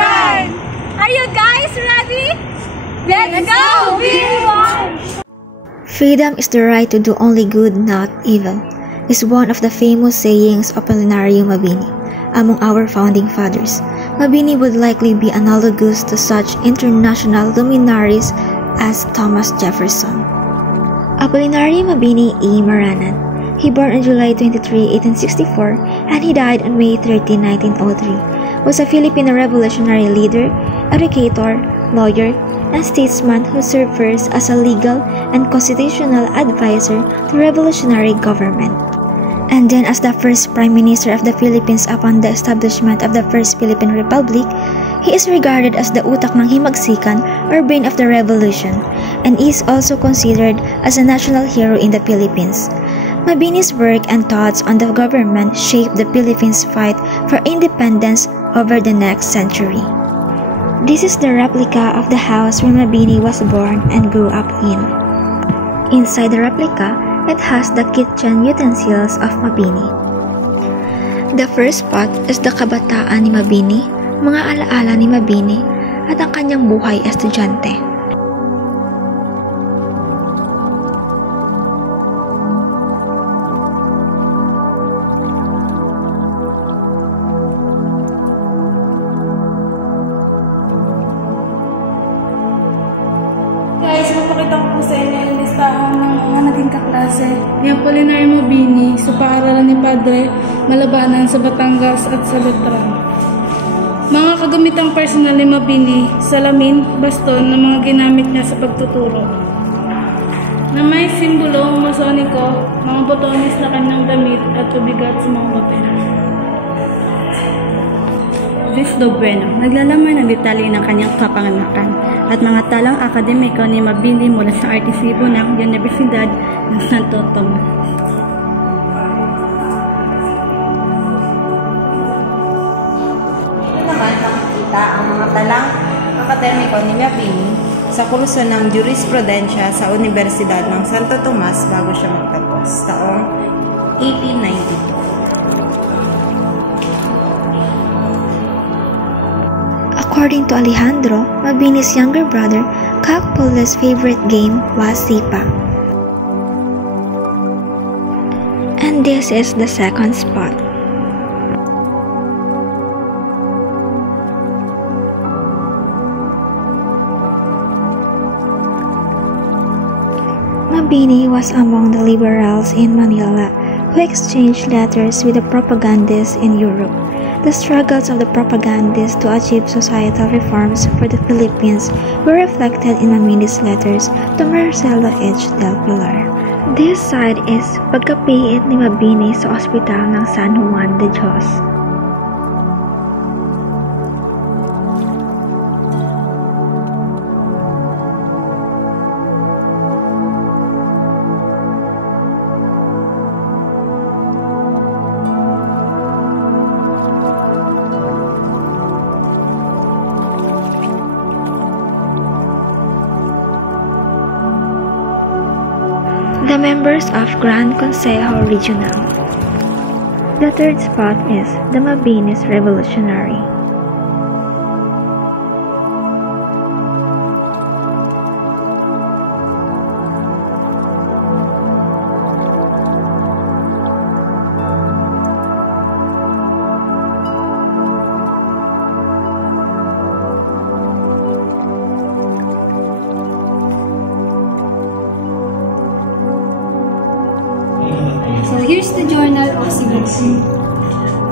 run! Are you guys ready? Let's go! We won! Freedom is the right to do only good, not evil, is one of the famous sayings of Apolinario Mabini among our founding fathers. Mabini would likely be analogous to such international luminaries as Thomas Jefferson. Apolinario Mabini E. Maranan. He born on July 23, 1864, and he died on May 13, 1903, was a Filipino revolutionary leader, educator, lawyer, and statesman who served first as a legal and constitutional advisor to revolutionary government, and then as the first Prime Minister of the Philippines upon the establishment of the First Philippine Republic. He is regarded as the utak ng himagsikan or brain of the revolution, and is also considered as a national hero in the Philippines. Mabini's work and thoughts on the government shaped the Philippines' fight for independence over the next century. This is the replica of the house where Mabini was born and grew up in. Inside the replica, it has the kitchen utensils of Mabini. The first spot is the kabataan ni Mabini, mga alaala ni Mabini, at ang kanyang buhay estudyante. Guys, mapakita ko po sa inyo yung listahan ng mga naging kaklase ni Apolinario Mabini sa paaralan ni Padre Malabanan sa Batangas at sa Letran. Mga kagamitang personal ni Mabini, salamin, baston na mga ginamit niya sa pagtuturo. Na may simbolong masoniko, mga botones na kanyang damit at pabigat sa mga papel. Visto Bueno, naglalaman ng detalye ng kanyang kapanganakan at mga talang akademiko ni Mabini mula sa artesibo ng Universidad ng Santo Tomas. Ito naman makikita ang mga talang akademiko ni Mabini sa kurso ng Jurisprudensya sa Universidad ng Santo Tomas bago siya magtapos, taong 1892. According to Alejandro, Mabini's younger brother, Cacpoles' favorite game was Sipa. And this is the second spot. Mabini was among the liberals in Manila who exchanged letters with the propagandists in Europe. The struggles of the propagandists to achieve societal reforms for the Philippines were reflected in Mabini's letters to Marcelo H. del Pilar. This side is pagkapiit ni Mabini sa ospital ng San Juan de Dios. The members of Grand Consejo Regional. The third spot is the Mabini's Revolutionary. So, here's the journal of Cebu.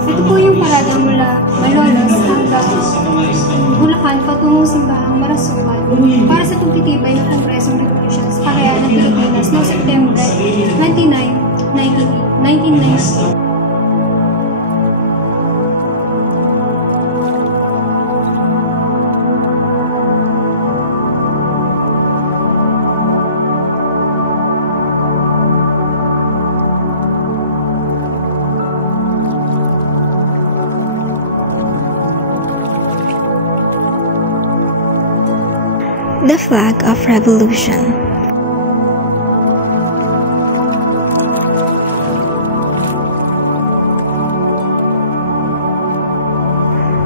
Ito po yung parada mula Malolos hanggang Bulacan patungong Simbahang Marasukan para sa pagtitibay ng Kongresong Revolution sa Pahayag ng Pilipinas noong September 29, 1990. The flag of revolution.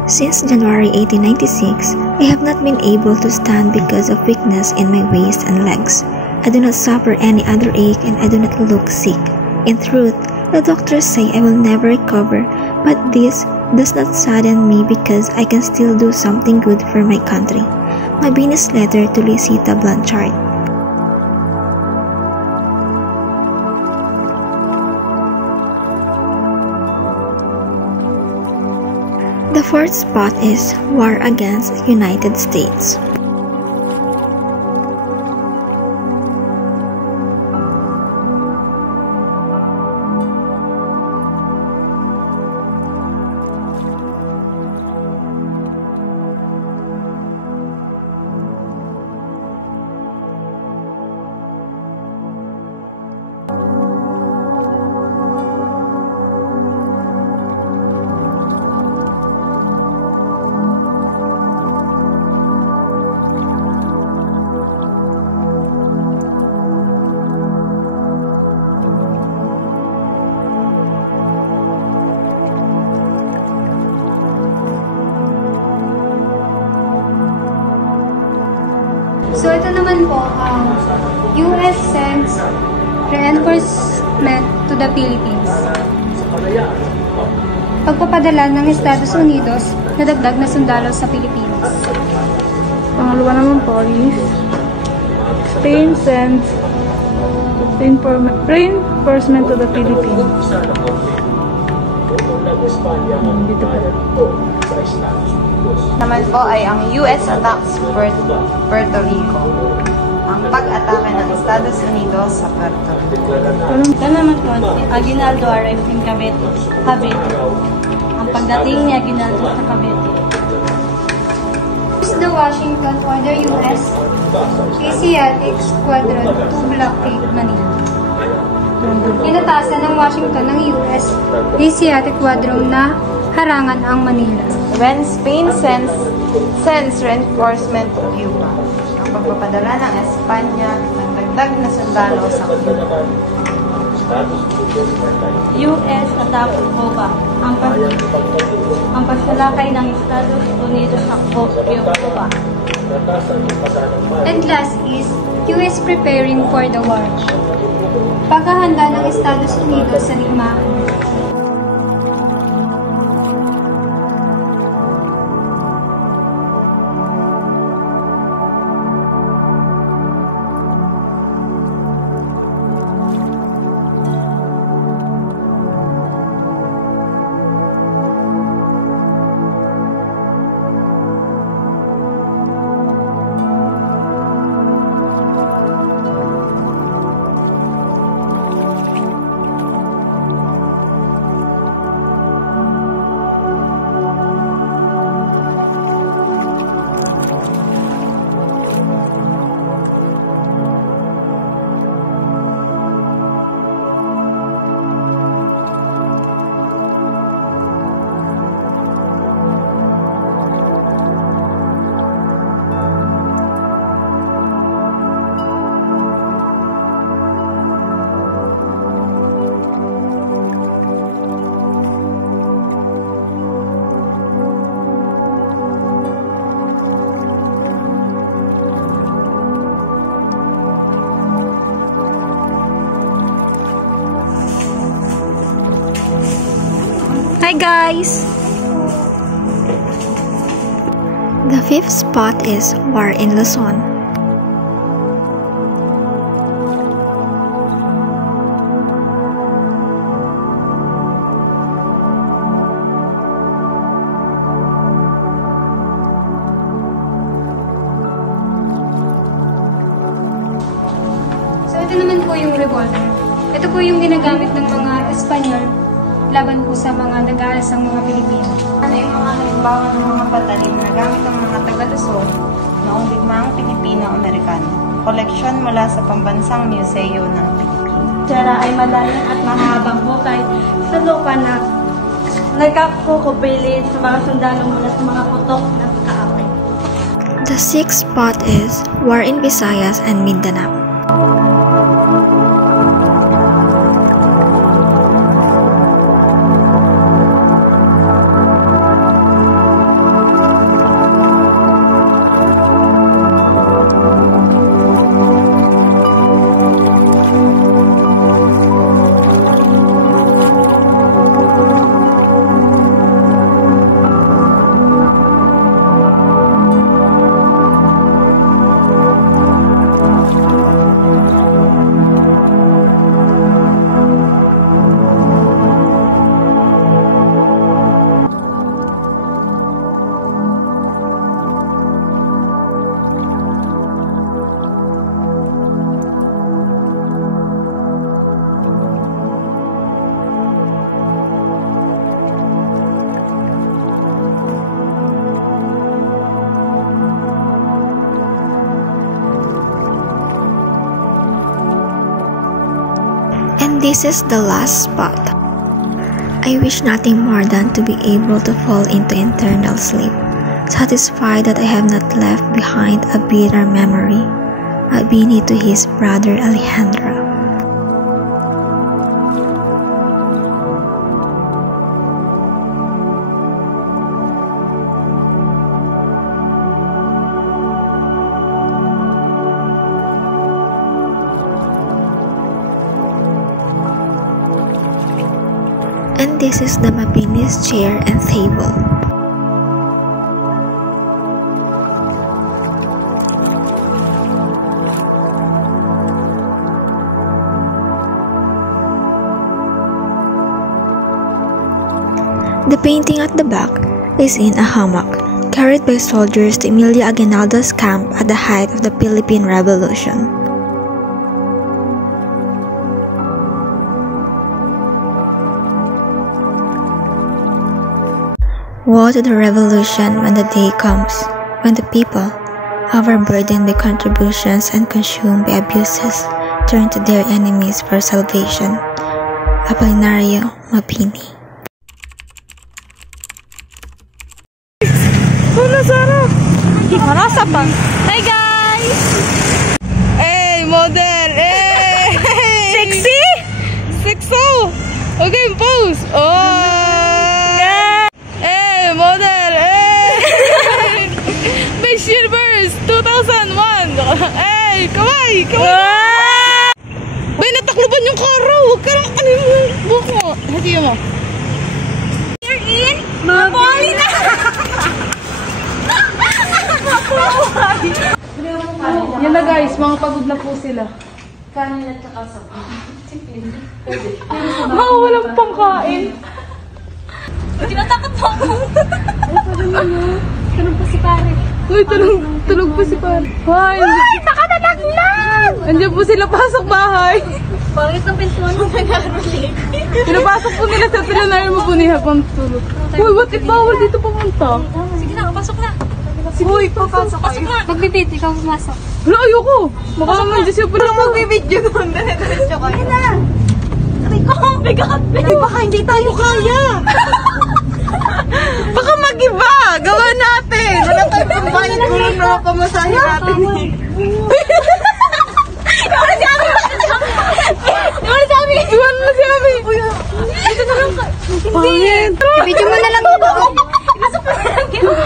Since January 1896, I have not been able to stand because of weakness in my waist and legs. I do not suffer any other ache and I do not look sick. In truth, the doctors say I will never recover, but this does not sadden me because I can still do something good for my country. Mabini's letter to Lisita Blanchard. The fourth spot is War Against United States. So ito naman po ang US sends reinforcement to the Philippines. Pagpapadala ng Estados Unidos na dagdag na sundalo sa Pilipinas. Pangalawa naman po is Spain sends reinforcement to the Philippines. Dito po. Naman po ay ang US attacks Puerto Rico. Ang pag-atake ng Estados Unidos sa Puerto Rico. Ito naman po, si Aguinaldo arrived in Cavite. Ang pagdating ni Aguinaldo sa Cavite. The Washington order US Asiatic Squadron to blockade Manila. Inatasan ng Washington ng US Asiatic Squadron na harangan ang Manila. When Spain sends reinforcement to Cuba. Ang pagpapadala ng Espanya ng dagdag na sundalo sa Cuba. US attack Cuba. Ang pagsalakay ng Estados Unidos sa Cuba. And last is US preparing for the war. Paghahanda ng Estados Unidos sa digmaan. Hi guys! The fifth spot is War in Luzon. So ito naman po yung revolver. Ito po yung ginagamit ng mga Espanyol laban po sa mga nag-aalasang mga Pilipino. Ano yung mga halimbawa ng mga batalyon na gamit ng mga taga-Luzon noong digmaang Pilipino-Amerikano? Koleksyon mula sa Pambansang Museo ng Pilipinas. Sera ay malalim at mahabang bukay sa lupa na nagkakukupili sa mga sundalo mula sa mga putok na kaaway. The sixth spot is War in Visayas and Mindanao. this is the last spot. I wish nothing more than to be able to fall into eternal sleep, satisfied that I have not left behind a bitter memory. Mabini to his brother Alejandro. And this is the Mabini's chair and table. The painting at the back is in a hammock, carried by soldiers to Emilio Aguinaldo's camp at the height of the Philippine Revolution. Woe to the revolution when the day comes, when the people, overburdened by contributions and consumed by abuses, turn to their enemies for salvation. Apolinario Mabini. Hi guys! Hey, model! Hey! Sexy? Sexo! Okay, pose! Oh! Hey, model! Hey! Miss Universe 2001! Hey, kawai! Kawai! Bay, natakluban yung karo! Huwag ka lang, ano yung buhok mo? Hatiyo mo. You're in? Mapoli na! Yan na guys, mga pagod na po sila. Mga walang pangkain. Tinatakot mo ako. Tulog pa si pare. Uy, tulog pa si pare. Hi! Ay, nakatataglan! Andiyan po sila, pasok bahay. Pangit ang pintuan mo nag-arulit. Pinapasok po nila sa Apolinario Mabini habang tulog. Uy, what if bawal dito pumunta? Sige na, pasok na. Uy, papasok kayo. Magbibit, ikaw pumasok. Wala, ayoko. Baka naman dyan siya pala. Magbibidyo doon. Diretso kayo. Aray ko, bigat. Baka hindi tayo kaya. Baka mag-iba. Gawa natin. Wala tayo pambayad ko lang na pamasahe natin. Iwan na sabi! Iwan na si Abi. Dito na lang ka. Pangit. Video mo na lang ito. Pasok pa lang yun.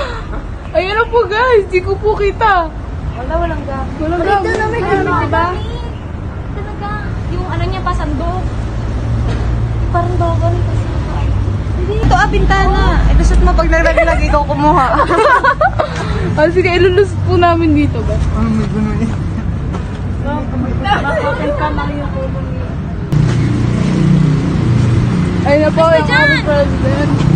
Ayan na po guys. Di ko po kita. Walang gamit. Walang gamit. Dito na may gamit, diba? Talaga. Yung ano niya pa, sandok. Parang dogon kasi Ito bintana. Ito shoot mo pag nalaglag ikaw kumuha. Ah, sige, ilulus po namin dito ba? May gunon eh. Ayun na po yung aming president.